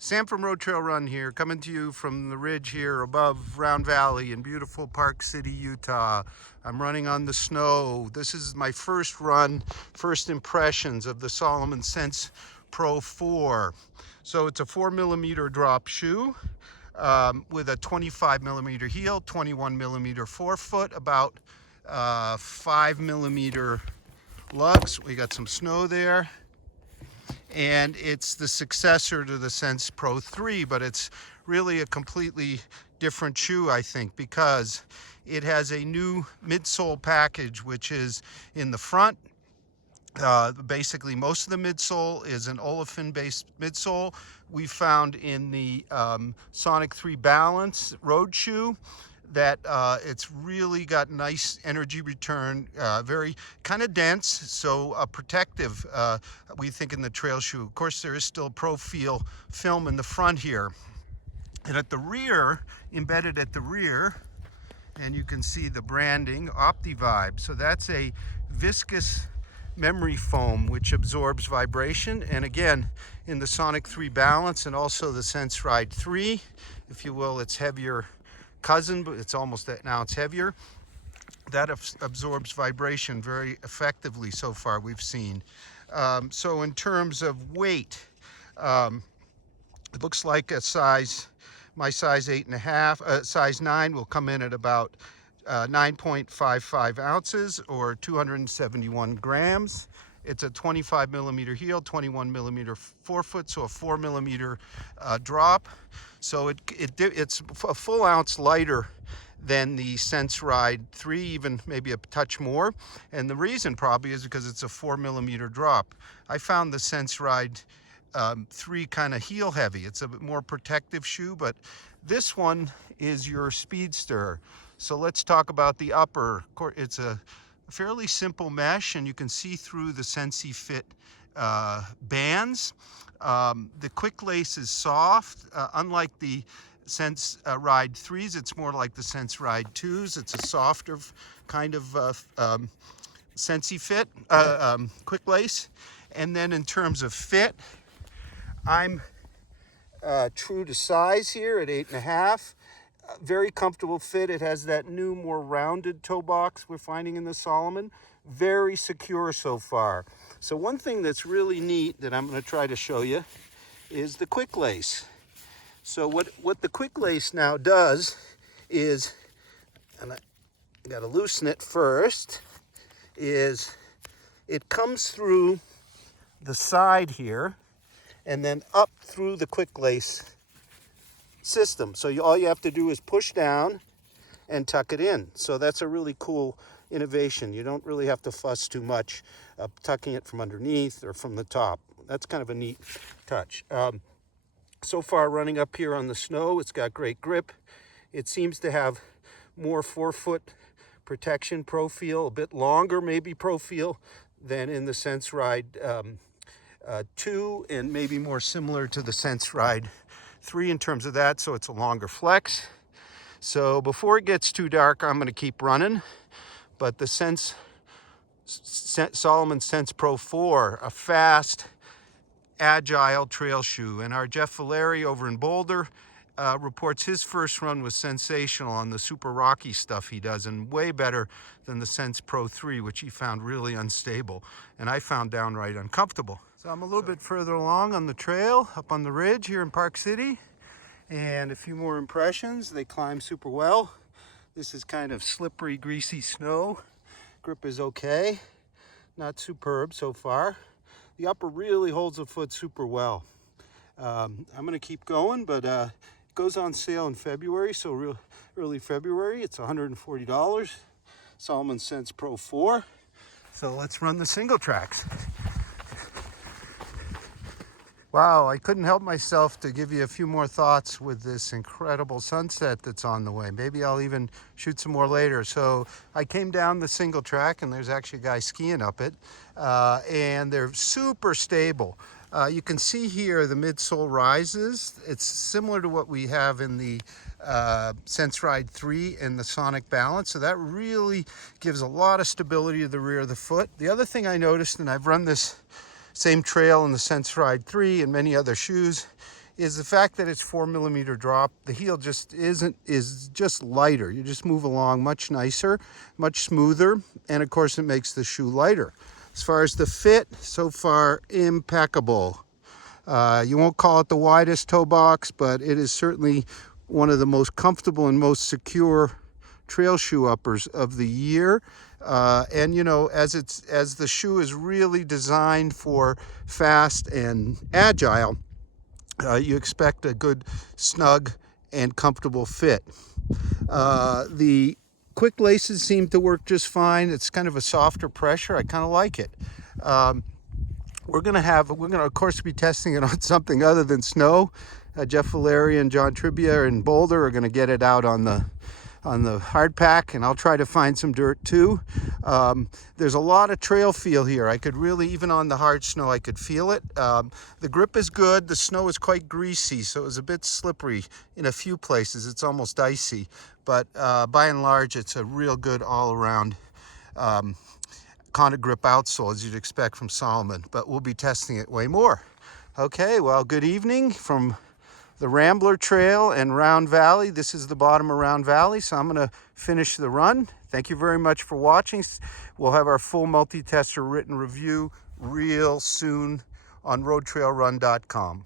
Sam from Road Trail Run here, coming to you from the ridge here above Round Valley in beautiful Park City, Utah. I'm running on the snow. This is my first run, first impressions of the Salomon Sense Pro 4. So it's a 4mm drop shoe with a 25mm heel, 21mm forefoot, about 5mm lugs. We got some snow there. And it's the successor to the Sense Pro 3, but it's really a completely different shoe, I think, because it has a new midsole package, which is in the front. Basically, most of the midsole is an olefin-based midsole we found in the Sonic 3 Balance road shoe. That it's really got nice energy return, very kind of dense, so protective, we think, in the trail shoe. Of course, there is still Profil film in the front here. And at the rear, embedded at the rear, and you can see the branding, Optivibe. So that's a viscous memory foam which absorbs vibration. And again, in the Sonic 3 Balance and also the Sense Ride 3, if you will, it's heavier cousin, but it's almost that now it's heavier. That absorbs vibration very effectively so far, we've seen. So in terms of weight, it looks like a size, my size 8.5, size 9 will come in at about 9.55 ounces or 271 grams. It's a 25mm heel, 21mm forefoot, so a 4mm drop. So it's a full ounce lighter than the Sense Ride 3, even maybe a touch more. And the reason probably is because it's a 4mm drop. I found the Sense Ride 3 kind of heel heavy. It's a bit more protective shoe, but this one is your speedster. So let's talk about the upper. It's a fairly simple mesh, and you can see through the Sensi Fit bands. The quick lace is soft, unlike the Sense Ride 3s. It's more like the Sense Ride 2s. It's a softer kind of Sensi Fit quick lace. And then in terms of fit, I'm true to size here at 8.5. Very comfortable fit. It has that new, more rounded toe box we're finding in the Salomon. Very secure so far. So one thing that's really neat that I'm going to try to show you is the quick lace. So what the quick lace now does is, and I got to loosen it first, is it comes through the side here and then up through the quick lace system. So all you have to do is push down and tuck it in. So that's a really cool innovation. You don't really have to fuss too much tucking it from underneath or from the top. That's kind of a neat touch. So far, running up here on the snow, it's got great grip. It seems to have more forefoot protection profile, a bit longer maybe profile than in the Sense Ride 2, and maybe more similar to the Sense Ride 3 in terms of that, so it's a longer flex. So before it gets too dark, I'm going to keep running. But the Salomon Sense Pro 4, a fast, agile trail shoe. And our Jeff Valeri over in Boulder reports his first run was sensational on the super rocky stuff he does, and way better than the Sense Pro 3, which he found really unstable, and I found downright uncomfortable. So I'm a little bit further along on the trail, up on the ridge here in Park City, and a few more impressions. They climb super well. This is kind of slippery, greasy snow. Grip is okay, not superb so far. The upper really holds the foot super well. I'm gonna keep going, but it goes on sale in February, so early February. It's $140, Salomon Sense Pro 4. So let's run the single tracks. Wow, I couldn't help myself to give you a few more thoughts with this incredible sunset that's on the way. Maybe I'll even shoot some more later. So I came down the single track, and there's actually a guy skiing up it, and they're super stable. You can see here the midsole rises. It's similar to what we have in the Sense Ride 3 and the Sonic Balance. So that really gives a lot of stability to the rear of the foot. The other thing I noticed, and I've run this same trail in the Sense Ride 3 and many other shoes, is the fact that it's 4 millimeter drop. The heel just is just lighter. You just move along much nicer, much smoother, and of course it makes the shoe lighter. As far as the fit, so far impeccable. You won't call it the widest toe box, but it is certainly one of the most comfortable and most secure trail shoe uppers of the year. And you know, as the shoe is really designed for fast and agile, you expect a good, snug, and comfortable fit. The quick laces seem to work just fine. It's kind of a softer pressure. I kind of like it. We're gonna of course be testing it on something other than snow. Jeff Valeri and John Tribia in Boulder are gonna get it out on the hard pack, and I'll try to find some dirt too. There's a lot of trail feel here. I could really, even on the hard snow, I could feel it. The grip is good. The snow is quite greasy, so it was a bit slippery in a few places. It's almost icy, but by and large, it's a real good all-around Conda grip outsole, as you'd expect from Salomon, but we'll be testing it way more. Okay, well, good evening from the Rambler Trail and Round Valley. This is the bottom of Round Valley, so I'm going to finish the run. Thank you very much for watching. We'll have our full multi-tester written review real soon on roadtrailrun.com.